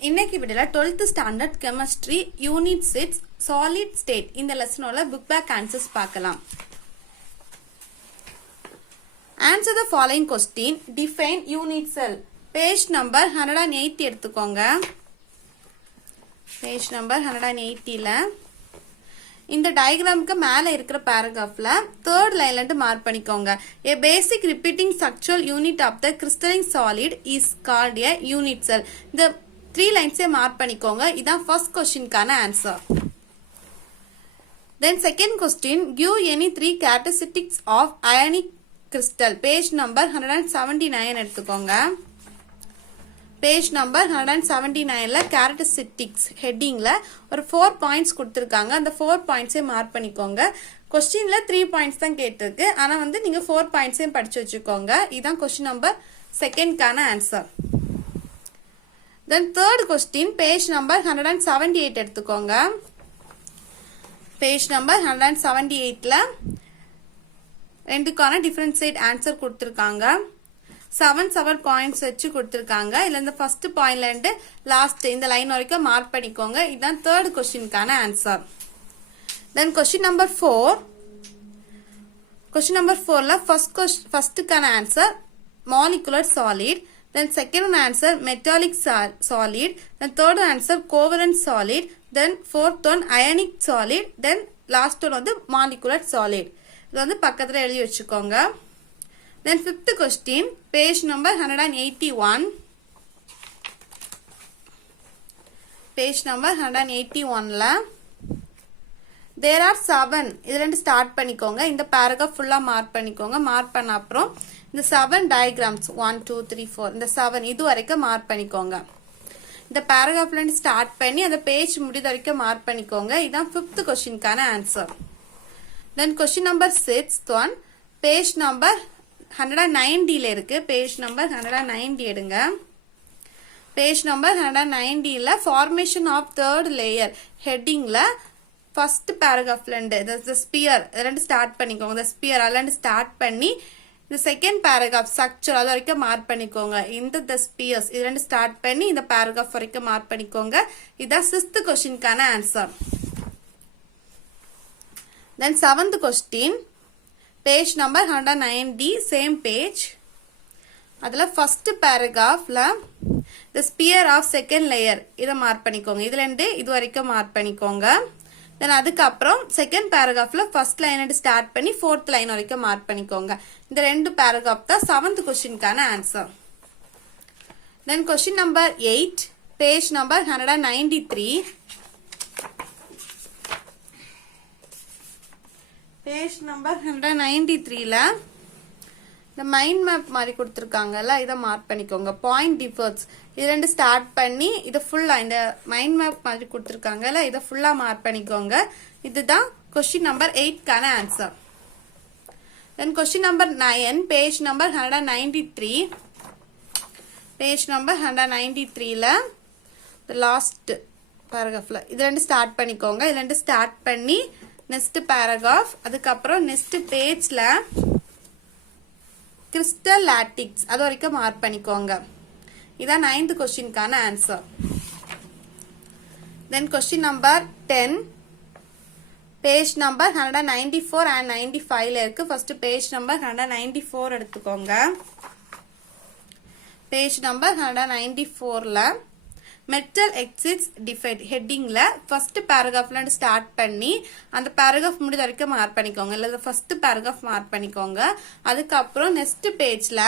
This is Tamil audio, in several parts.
இன்னைக்கு வீடியோல 12th standard chemistry unit 6 solid state இந்த லெசனோட புக் பேக் ஆன்சர்ஸ் பார்க்கலாம். Answer the following question. Define unit cell. Page number 180 எடுத்துக்கோங்க. Page number 180ல இந்த டயகிராமுக்கு மேல இருக்கிற பாராகிராஃப்ல third லைன்ல இருந்து மார்க் பண்ணிக்கோங்க. A basic repeating structural unit of the crystalline solid is called a unit cell. இந்த 3 lines மார்க் பண்ணிக்கோங்க. இதான் first questionக்கான answer. Then second question, give any 3 characteristics of ionic crystal. Page number 179 எடுத்துக்கோங்க. Page number 179ல characteristics headingல ஒரு 4 points கொடுத்திருக்காங்க. அந்த 4 points மார்க் பண்ணிக்கோங்க. questionல 3 points தான் கேட்டிருக்கு. ஆனா வந்து நீங்க 4 points படிச்சு வச்சுக்கோங்க. இதான் question number 2க்கான answer. Then third question, page number 178 எடுத்துக்கோங்க. Page number 178ல ரெண்டுக்கான differentiate answer கொடுத்திருக்காங்க. 7 points வச்சு கொடுத்திருக்காங்க. இல்ல இந்த first pointல இருந்து last இந்த லைன் வரைக்கும் மார்க் பண்ணிக்கோங்க. இதான் third questionக்கான answer. Then question number 4. Question number 4ல firstக்கான answer molecular solid. Then second answer metallic solid. Then third answer covalent solid. Then fourth one ionic solid. Then last one வந்து molecular solid. இது வந்து பக்கத்துல எழுதி வச்சுக்கோங்க. Then fifth question, page number 181. Page number 181ல there are 7. இது ரெண்டு ஸ்டார்ட் பண்ணிக்கோங்க. இந்த paragraph ஃபுல்லா மார்க் பண்ணிக்கோங்க. மார்க் பண்ண அப்புறம் இந்த 7 diagrams 1 2 3 4 இந்த 7 இது வரைக்கும் மார்க் பண்ணிக்கோங்க. இந்த paragraphல இருந்து ஸ்டார்ட் பண்ணி அந்த பேஜ் முடிய வரைக்கும் மார்க் பண்ணிக்கோங்க. இதான் 5th questionக்கான answer. Then question number 6th one, page number 190ல இருக்கு. பேஜ் நம்பர் 190 எடுங்க. பேஜ் நம்பர் 190ல formation of third layer headingல first paragraphல இருந்து the sphere ரெண்டு ஸ்டார்ட் பண்ணிக்கோங்க. the sphere அலண்டு ஸ்டார்ட் பண்ணி இந்த செகண்ட் paragraph structure அது வரைக்கும் மார்க் பண்ணிக்கோங்க. இந்த the spheres இது ரெண்டு ஸ்டார்ட் பண்ணி இந்த paragraph வரைக்கும் மார்க் பண்ணிக்கோங்க. இதான் 6th questionக்கான answer. Then 7th question, page number 190, same page. அதுல first paragraphல the sphere of second layer இத மார்க் பண்ணிக்கோங்க. இதுல இருந்து இது வரைக்கும் மார்க் பண்ணிக்கோங்க. Then அதுக்கு அப்புறம் second paragraphல first line இருந்து ஸ்டார்ட் பண்ணி fourth line வரைக்கும் மார்க் பண்ணிக்கோங்க. இந்த ரெண்டு paragraph தான் 7th questionக்கான answer. Then question number 8, page number 193. Page number 193ல இந்த மைண்ட் மேப் மாதிரி கொடுத்துருக்காங்கல்ல இதை மார்க் பண்ணிக்கோங்க. பாயிண்ட் டிஃபர்ஸ் இது ரெண்டு ஸ்டார்ட் பண்ணி இதை ஃபுல்லா இந்த மைண்ட் மேப் மாதிரி கொடுத்துருக்காங்கல்ல இதை ஃபுல்லா மார்க் பண்ணிக்கோங்க. இதுதான் கொஸ்டின் நம்பர் 8க்கான answer. Then question number 9, page number 193. Page number 193ல லாஸ்ட் பேராகிராஃப்ல இது ரெண்டு ஸ்டார்ட் பண்ணிக்கோங்க. இது ரெண்டு ஸ்டார்ட் பண்ணி நெக்ஸ்ட் paragraph அதுக்கப்புறம் நெக்ஸ்ட் பேஜ்ல கிறிஸ்டல் லாட்டிக்ஸ் அது வரைக்கும் மார்க் பண்ணிக்கோங்க. இதான் 9th questionக்கான answer. Then question number 10, page number 194 and 95ல இருக்கு. ஃபர்ஸ்ட் பேஜ் நம்பர் 194 எடுத்துக்கோங்க. பேஜ் நம்பர் 194ல metal exits defect headingல first paragraphல இருந்து ஸ்டார்ட் பண்ணி அந்த paragraph முடிய வரைக்கும் மார்க் பண்ணிக்கோங்க. இல்ல first paragraph மார்க் பண்ணிக்கோங்க. அதுக்கு அப்புறம் next pageல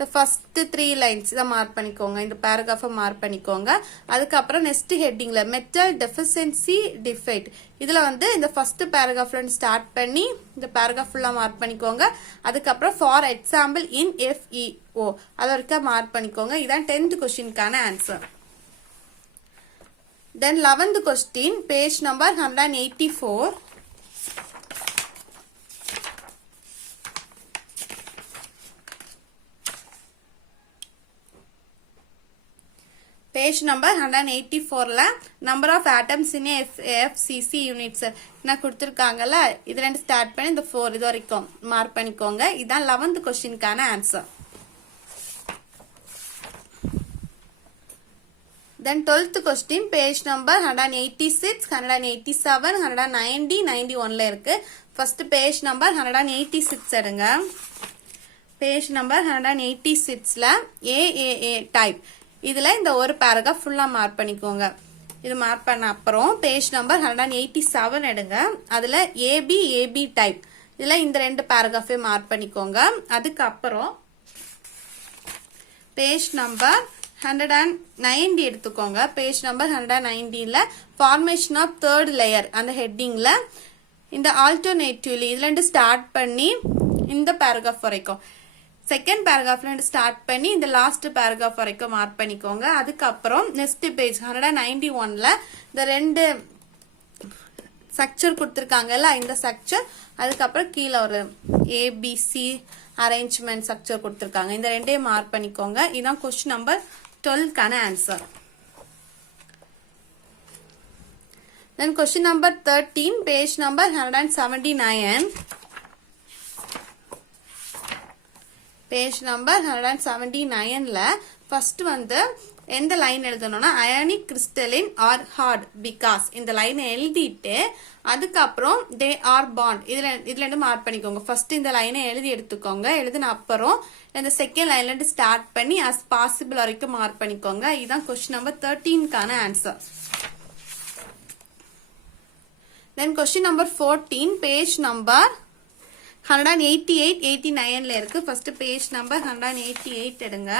the first 3 lines இத மார்க் பண்ணிக்கோங்க. இந்த paragraph மார்க் பண்ணிக்கோங்க. அதுக்கு அப்புறம் next headingல metal deficiency defect இதுல வந்து இந்த first paragraphல இருந்து ஸ்டார்ட் பண்ணி இந்த paragraph ஃபுல்லா மார்க் பண்ணிக்கோங்க. அதுக்கு அப்புறம் for example in FEO அது வரைக்கும் மார்க் பண்ணிக்கோங்க. இதான் 10th questionக்கான answer. Then 11th question, page number 184. Page number 184ல number of atoms in FCC units என்ன கொடுத்திருக்காங்கல்ல இது ரெண்டு ஸ்டார்ட் பண்ணி இந்த 4 இது வரைக்கும் மார்க் பண்ணிக்கோங்க. இதான் 11th questionக்கான answer. Then 12th question, page number 186, 187, 190, 91ல இருக்கு. First page number 186 எடுங்க. Page number 186ல AAA type. இதுல இந்த ஒரு paragraph full mark பண்ணிக்கோங்க. இது mark பண்ண அப்புறம் page number 187 எடுங்க. அதுல AB type. இதுல இந்த ரெண்டு paragraph mark பண்ணிக்கோங்க. அதுக்கு அப்புறம் page number 190 எடுத்துக்கோங்க. பேஜ் நம்பர் 190ல formation of third layer அந்த ஹெட்டிங்ல இந்த alternatively இதுல இருந்து ஸ்டார்ட் பண்ணி இந்த paragraph வரைக்கும் செகண்ட் paragraphல இருந்து ஸ்டார்ட் பண்ணி இந்த லாஸ்ட் paragraph வரைக்கும் மார்க் பண்ணிக்கோங்க. அதுக்கு அப்புறம் நெக்ஸ்ட் பேஜ் 191ல இந்த ரெண்டு ஸ்ட்ரக்சர் கொடுத்திருக்காங்கல்ல இந்த ஸ்ட்ரக்சர் அதுக்கு அப்புறம் கீழ ஒரு ABC அரேஞ்ச்மென்ட் ஸ்ட்ரக்சர் கொடுத்திருக்காங்க. இந்த ரெண்டையும் மார்க் பண்ணிக்கோங்க. இதான் क्वेश्चन நம்பர் 12 கான answer. Then question number 13, page number 179. Page number 179ல first வந்து எந்த லைன் எழுதணும்னா ionic crystalline or hard because இந்த லைனை எழுதிட்டு அதுக்கு அப்புறம் they are bond இதுல இருந்து மார்க் பண்ணிக்கோங்க. ஃபர்ஸ்ட் இந்த லைனை எழுதி எடுத்துக்கோங்க. எழுதின அப்புறம் இந்த செகண்ட் லைன்ல இருந்து ஸ்டார்ட் பண்ணி as possible வரைக்கும் மார்க் பண்ணிக்கோங்க. இதான் question number 13 கான answer. Then question number 14, page number 188, 89ல இருக்கு. ஃபர்ஸ்ட் பேஜ் நம்பர் 188 எடுங்க.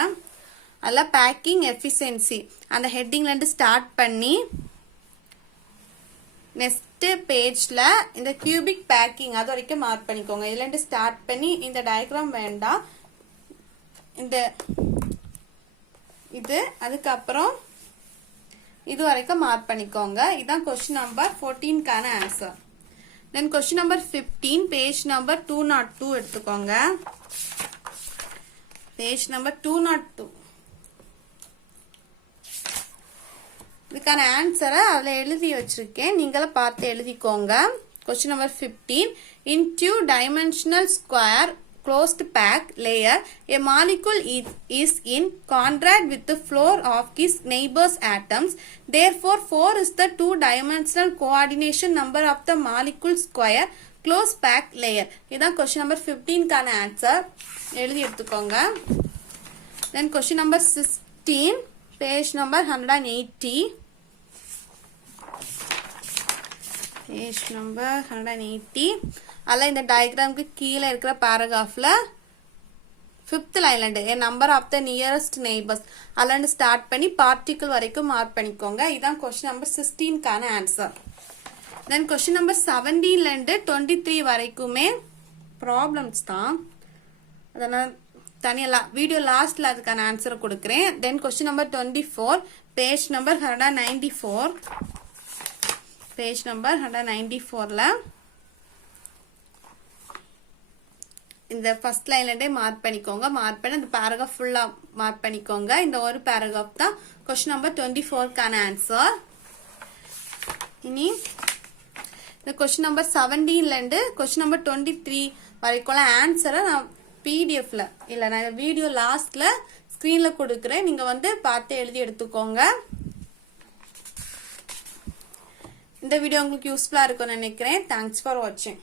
அல்ல பேக்கிங் எஃபிஷியன்சி அந்த ஹெட்டிங்ல இருந்து ஸ்டார்ட் பண்ணி நெக்ஸ்ட் பேஜ்ல இந்த கியூபிக் பேக்கிங் அது வரைக்கும் மார்க் பண்ணிக்கோங்க. இதுல இருந்து ஸ்டார்ட் பண்ணி இந்த டயக்ராம் வேண்டாம் இந்த இது அதுக்கு அப்புறம் இது வரைக்கும் மார்க் பண்ணிக்கோங்க. இதான் क्वेश्चन நம்பர் 14 கான answer. Then question number 15, page number 202 எடுத்துக்கோங்க. Page number 202. இதுக்கான ஆன்சரை அதுல எழுதி வச்சிருக்கேன். நீங்களும் பார்த்து எழுதிக்கோங்க. Question number 15. In two-dimensional square closed pack layer, a molecule is in contact with the floor of its neighbor's atoms. Therefore, 4 is the two-dimensional coordination number of the molecule square closed pack layer. இதான் question number 15 கான ஆன்சர். எழுதி எடுத்துக்கோங்க. Then question number 16, page number 180. Page number 180. அல்ல இந்த டயக்ராம்க்கு கீழே இருக்கிற பாராகிராஃப்ல 5th லைன்ல இருந்து a number of the nearest neighbors அல்ல இருந்து ஸ்டார்ட் பண்ணி பார்ட்டிகிள் வரைக்கும் மார்க் பண்ணிக்கோங்க. இதான் question number 16 கான ஆன்சர். Then question number 17ல இருந்து 23 வரைக்குமே ப்ராப்ளம்ஸ் தான். அதனால தனியா வீடியோ லாஸ்ட்ல அதுக்கான ஆன்சர் கொடுக்கிறேன். Then question number 24, page number 194. Page number 194ல இந்த ஃபர்ஸ்ட் லைன்ல இருந்தே மார்க் பண்ணிக்கோங்க. மார்க் பண்ணி அந்த paragraph ஃபுல்லா மார்க் பண்ணிக்கோங்க. இந்த ஒரு paragraph தான் question number 24 கான ஆன்சர். இனி இந்த question number 17ல இருந்து question number 23 வரைக்கும்ல ஆன்சரை நான் பிடிஎஃப்ல இல்ல நான் வீடியோ லாஸ்ட்ல ஸ்கிரீன்ல கொடுக்கிறேன். நீங்க வந்து பார்த்து எழுதி எடுத்துக்கோங்க. இந்த வீடியோ உங்களுக்கு யூஸ்ஃபுல்லா இருக்கும்னு நினைக்கிறேன். தேங்க்ஸ் ஃபார் வாட்சிங்.